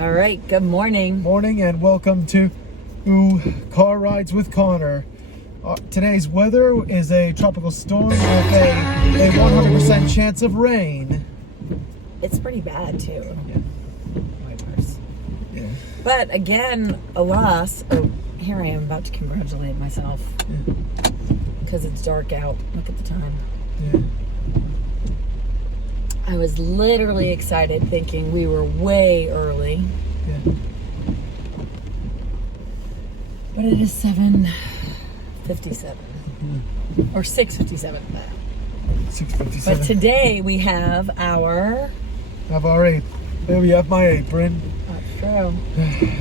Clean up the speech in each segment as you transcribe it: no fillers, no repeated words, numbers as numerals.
All right, good morning. Morning and welcome to Car Rides with Connor. Today's weather is a tropical storm with a 100% chance of rain. It's pretty bad too. Yeah. Wipers. Yeah. But again, alas, here I am about to congratulate myself because it's dark out. Look at the time. Yeah. I was literally excited thinking we were way early. Yeah. But it is 7:57 or 6:57. 6:57. But today we have our... There we have my apron. That's true.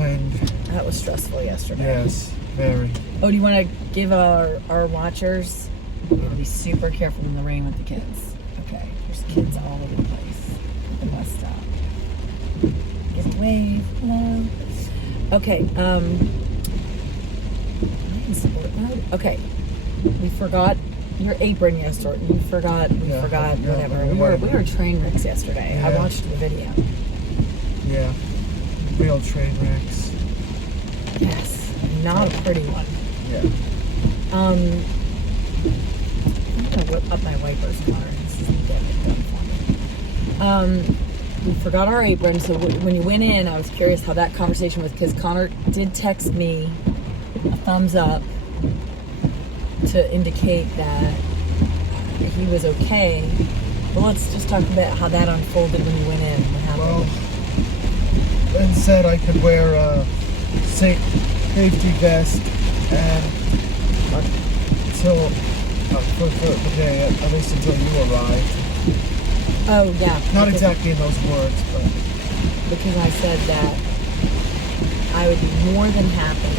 And That was stressful yesterday. yes, very. Oh, do you want to give our watchers? You gotta be super careful in the rain with the kids. Okay, there's kids all over the place. The bus stop. Give a wave. Hello. Okay. I'm in sport mode. Okay. We forgot your apron yesterday. We forgot whatever. We were train wrecks yesterday. Yeah. I watched the video. Yeah. Real train wrecks. Yes. Not a pretty one. Yeah. I'm gonna whip up my wipers, Connor. This isn't getting it done for me. We forgot our apron, so when you went in, I was curious how that conversation was, because Connor did text me a thumbs up to indicate that he was okay. Well, let's just talk about how that unfolded when you went in. What happened? Well, Ben said I could wear a safety vest and until for the day, at least until you arrived. Oh, yeah. Not exactly in those words, but Because I said that I would be more than happy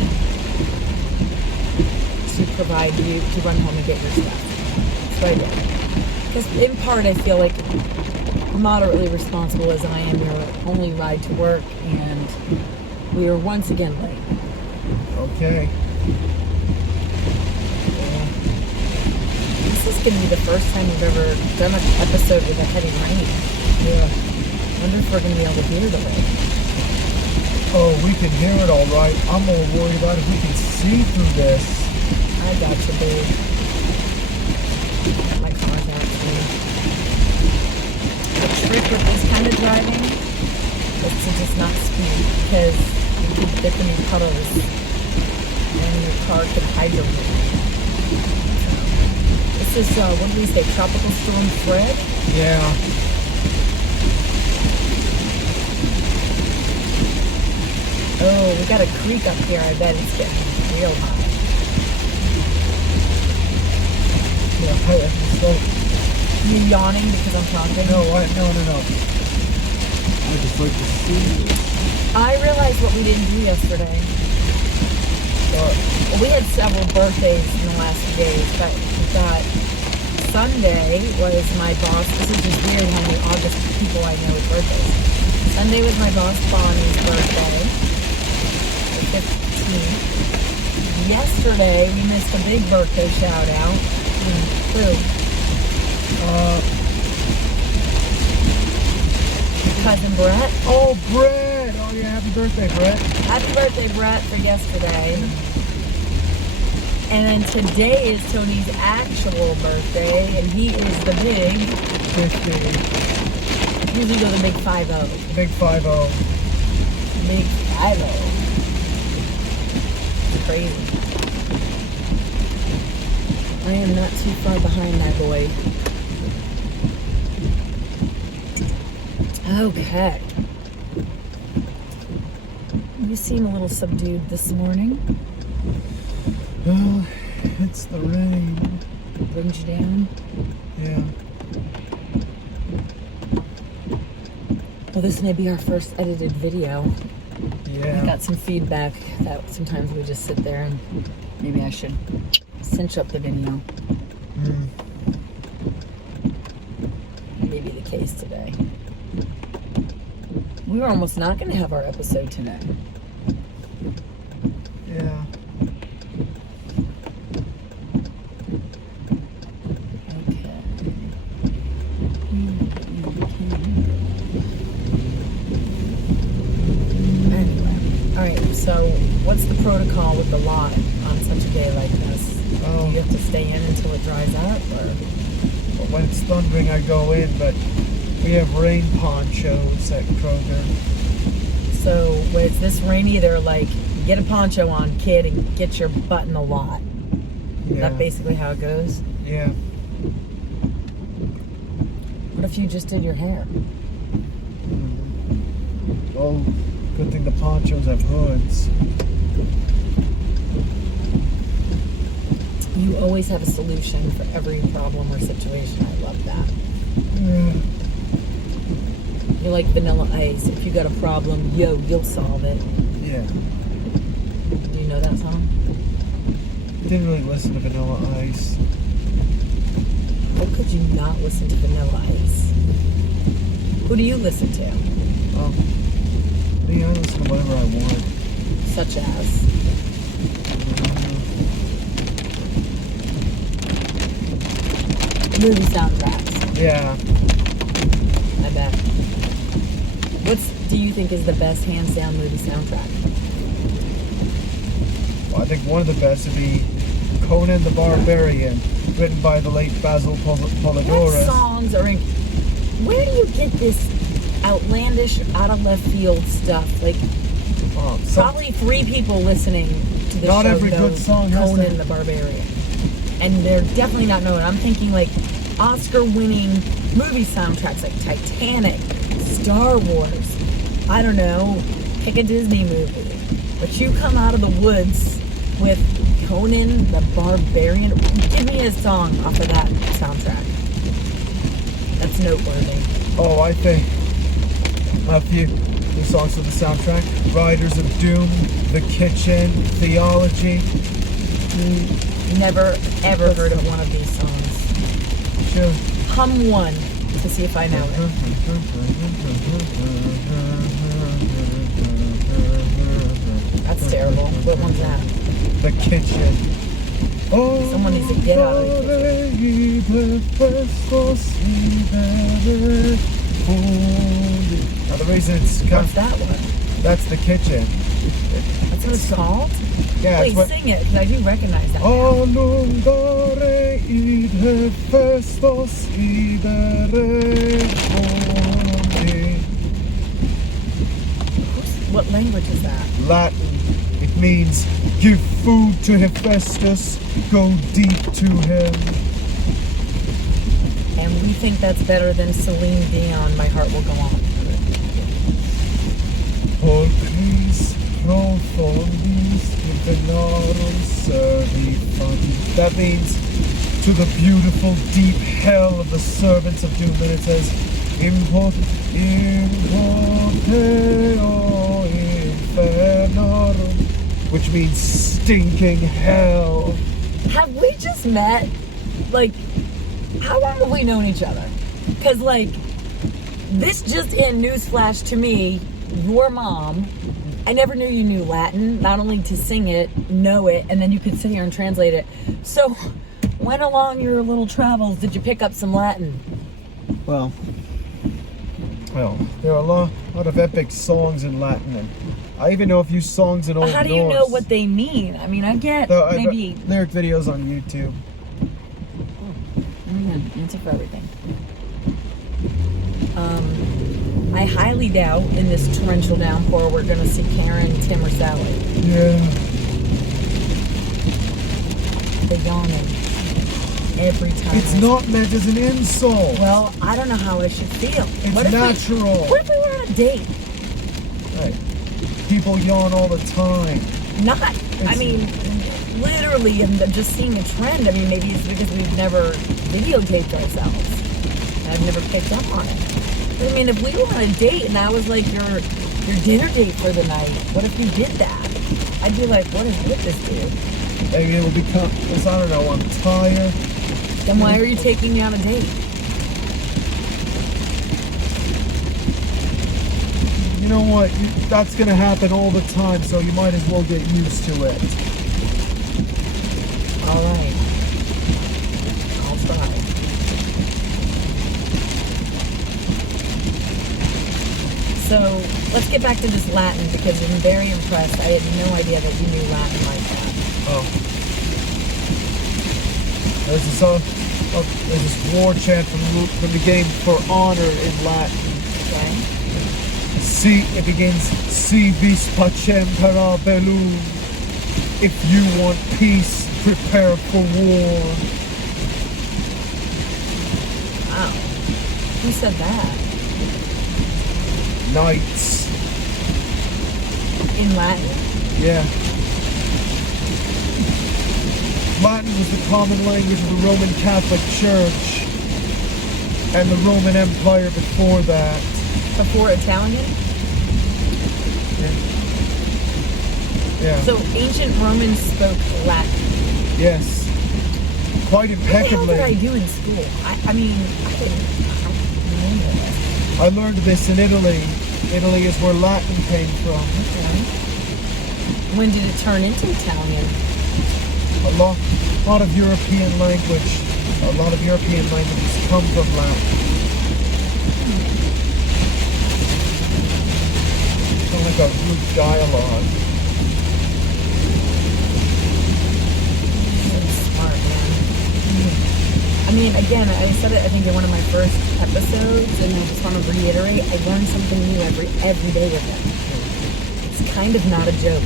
to provide you to run home and get your stuff. So I did. Because in part I feel like moderately responsible as I am your only ride to work, and we are once again late. okay. This is going to be the first time we've ever done an episode with a heavy rain. Yeah. I wonder if we're going to be able to hear the rain. Oh, we can hear it all right. I'm more worried about if we can see through this. I got you, babe. My car's out too. The trick with this kind of driving is to just not speed, because you keep dipping in puddles and your car could hide your wheel. This is, what did we say, Tropical Storm Fred? Yeah. Oh, we got a creek up here. I bet it's getting real high. Yeah. So, You yawning because I'm talking? no. I just like to see you. I realized what we didn't do yesterday. Well, we had several birthdays in the last few days, but we got Sunday was my boss. This is just weird how many August people I know with birthdays. Sunday was my boss Bonnie's birthday, the 15th. Yesterday we missed a big birthday shout out. Who? Cousin Brett. Oh, Brett! Oh, yeah, happy birthday, Brett. Happy birthday, Brett, for yesterday. And then today is Tony's actual birthday, and he is the big 50. Usually go the big 5-0. Big 5-0. Big 5-0. Crazy. I am not too far behind that boy. Okay. You seem a little subdued this morning. Well, it's the rain. Brings you down. Yeah. Well, this may be our first edited video. Yeah. I got some feedback that sometimes we just sit there, and maybe I should cinch up the video. Maybe the case today. We were almost not going to have our episode today. Yeah. Okay. All right, so what's the protocol with the lot on such a day like this? Oh. Do you have to stay in until it dries up, or? When it's thundering, I go in, but we have rain ponchos at Kroger. So when it's this rainy, they're like, get a poncho on, kid, and get your butt in the lot. Is Yeah. that basically how it goes? Yeah. What if you just did your hair? Well, good thing the ponchos have hoods. You always have a solution for every problem or situation. I love that. Yeah. You're like Vanilla Ice. If you got a problem, you'll solve it. Yeah. Do you know that song? Didn't really listen to Vanilla Ice. How could you not listen to Vanilla Ice? Who do you listen to? Oh. Yeah, I listen to whatever I want. Such as? Movie soundtracks. Yeah. I bet. Do you think is the best hands down movie soundtrack? Well, I think one of the best would be Conan the Barbarian, written by the late Basil What Polidorus. songs are in? Where do you get this outlandish, out of left field stuff? Like, probably 3 people listening to this Not show every know good song has Conan to- the Barbarian, and they're definitely not knowing. I'm thinking like Oscar-winning movie soundtracks, like Titanic, Star Wars. I don't know, pick a Disney movie. But you come out of the woods with Conan the Barbarian. Give me a song off of that soundtrack that's noteworthy. Oh, I think a few songs for the soundtrack. Riders of Doom, The Kitchen, Theology. Never, ever heard of one of these songs. Sure. Hum one to see if I know it. That's terrible. What one's that? The Kitchen. Oh, Someone needs to get out of the Now the reason it's kind What's that one? that's The Kitchen. That's what it's called? Yeah, Wait, it's what, sing it, because I do recognize that. Allungare id Hephaestos idere fondi. What language is that? Latin. It means give food to Hephaestus, go deep to him. And we think that's better than Celine Dion, My Heart Will Go On. Por Christ profundis infinarum servi fundi. That means to the beautiful deep hell of the servants of doom. And it says import importeo infernarum, which means stinking hell. Have we just met? Like, how long have we known each other? Because, like, this just in, newsflash to me, your mom, I never knew you knew Latin, not only to sing it, know it, and then you could sit here and translate it. So, when along your little travels did you pick up some Latin? Well, there are a lot of epic songs in Latin, and I even know a few songs in Old Norse. How do you know what they mean? I mean, I get maybe... lyric videos on YouTube. Answer for everything. I highly doubt in this torrential downpour we're going to see Karen, Tim, or Sally. Yeah. The yawning. Every time. It's not meant as an insult. Well, I don't know how I should feel. It's natural. What if we were on a date? Right. People yawn all the time. I mean, literally, and just seeing a trend. I mean, maybe it's because we've never videotaped ourselves. I've never picked up on it. But I mean, if we were on a date and I was like your dinner date for the night, what if you did that? I'd be like, what is with this dude? Maybe it will become, because I don't know, I'm tired. Then why are you taking me on a date? You know what? That's going to happen all the time, so you might as well get used to it. All right. I'll try. So let's get back to this Latin because I'm very impressed. I had no idea that you knew Latin like that. Oh. There's this there's this war chant from the game for honor in Latin. Okay. It begins, Si vis pacem para bellum. If you want peace, prepare for war. Wow. Who said that? Knights. In Latin? Yeah. Latin was the common language of the Roman Catholic Church and the Roman Empire before that. Before Italian? Yeah. So ancient Romans spoke Latin. Yes. Quite impeccably. What the hell did I do in school? I mean, I didn't remember this. I learned this in Italy. Italy is where Latin came from. Okay. When did it turn into Italian? A lot of European languages come from Latin. Kind of like a root dialogue. That's smart, man. I mean, again, I said it, I think, in one of my first episodes, and I just want to reiterate, I learn something new every day with it. It's kind of not a joke.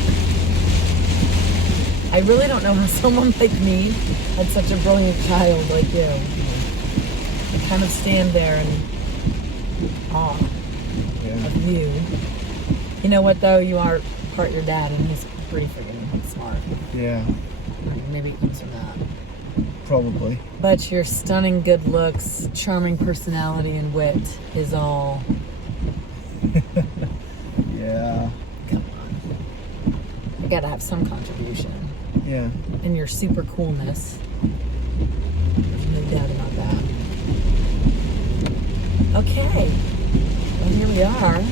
I really don't know how someone like me had such a brilliant child like you. I kind of stand there in awe of you. You know what, though? You are part your dad, and he's pretty freaking smart. Yeah. Maybe it comes from that. Probably. But your stunning good looks, charming personality, and wit is all... Yeah. Come on. I gotta have some contribution. Yeah. And your super coolness. There's no doubt about that. Okay. Well, here we are.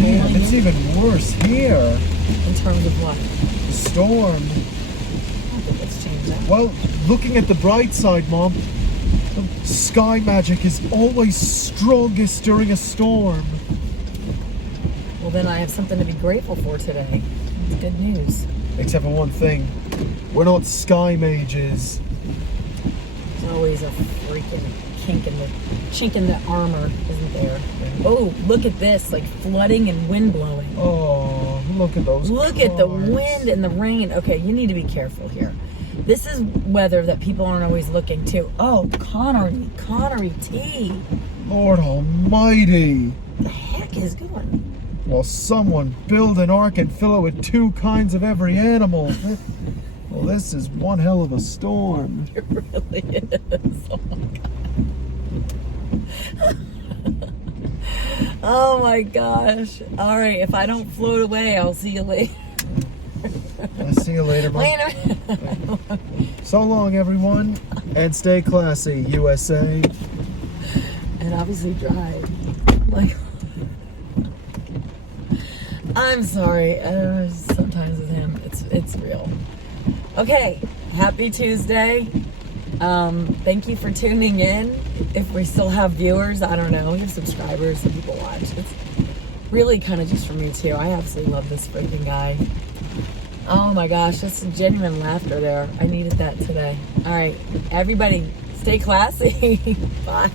Man, it's even worse here. In terms of what? The storm. I don't think it's changed that. Well, looking at the bright side, Mom, sky magic is always strongest during a storm. Well, then I have something to be grateful for today. It's good news. Except for one thing. We're not sky mages. There's always a freaking chink in the armor, isn't there? Oh, look at this, like flooding and wind blowing. Oh, look at those Look cars. at the wind and the rain. Okay, you need to be careful here. This is weather that people aren't always looking to. Oh, Connery T. Lord almighty. What the heck is going? Well, someone build an ark and fill it with 2 kinds of every animal. Well, this is one hell of a storm. It really is. Oh my God. Oh my gosh. All right, if I don't float away, I'll see you later. I'll see you later, Mom. Wait a minute. So long, everyone, and stay classy, USA. And obviously drive. Like, I'm sorry. Sometimes with him, it's real. Okay, happy Tuesday. Thank you for tuning in. If we still have viewers, I don't know. We have subscribers, some people watch. It's really kind of just for me too. I absolutely love this freaking guy. Oh my gosh, that's genuine laughter there. I needed that today. All right, everybody, stay classy. Bye.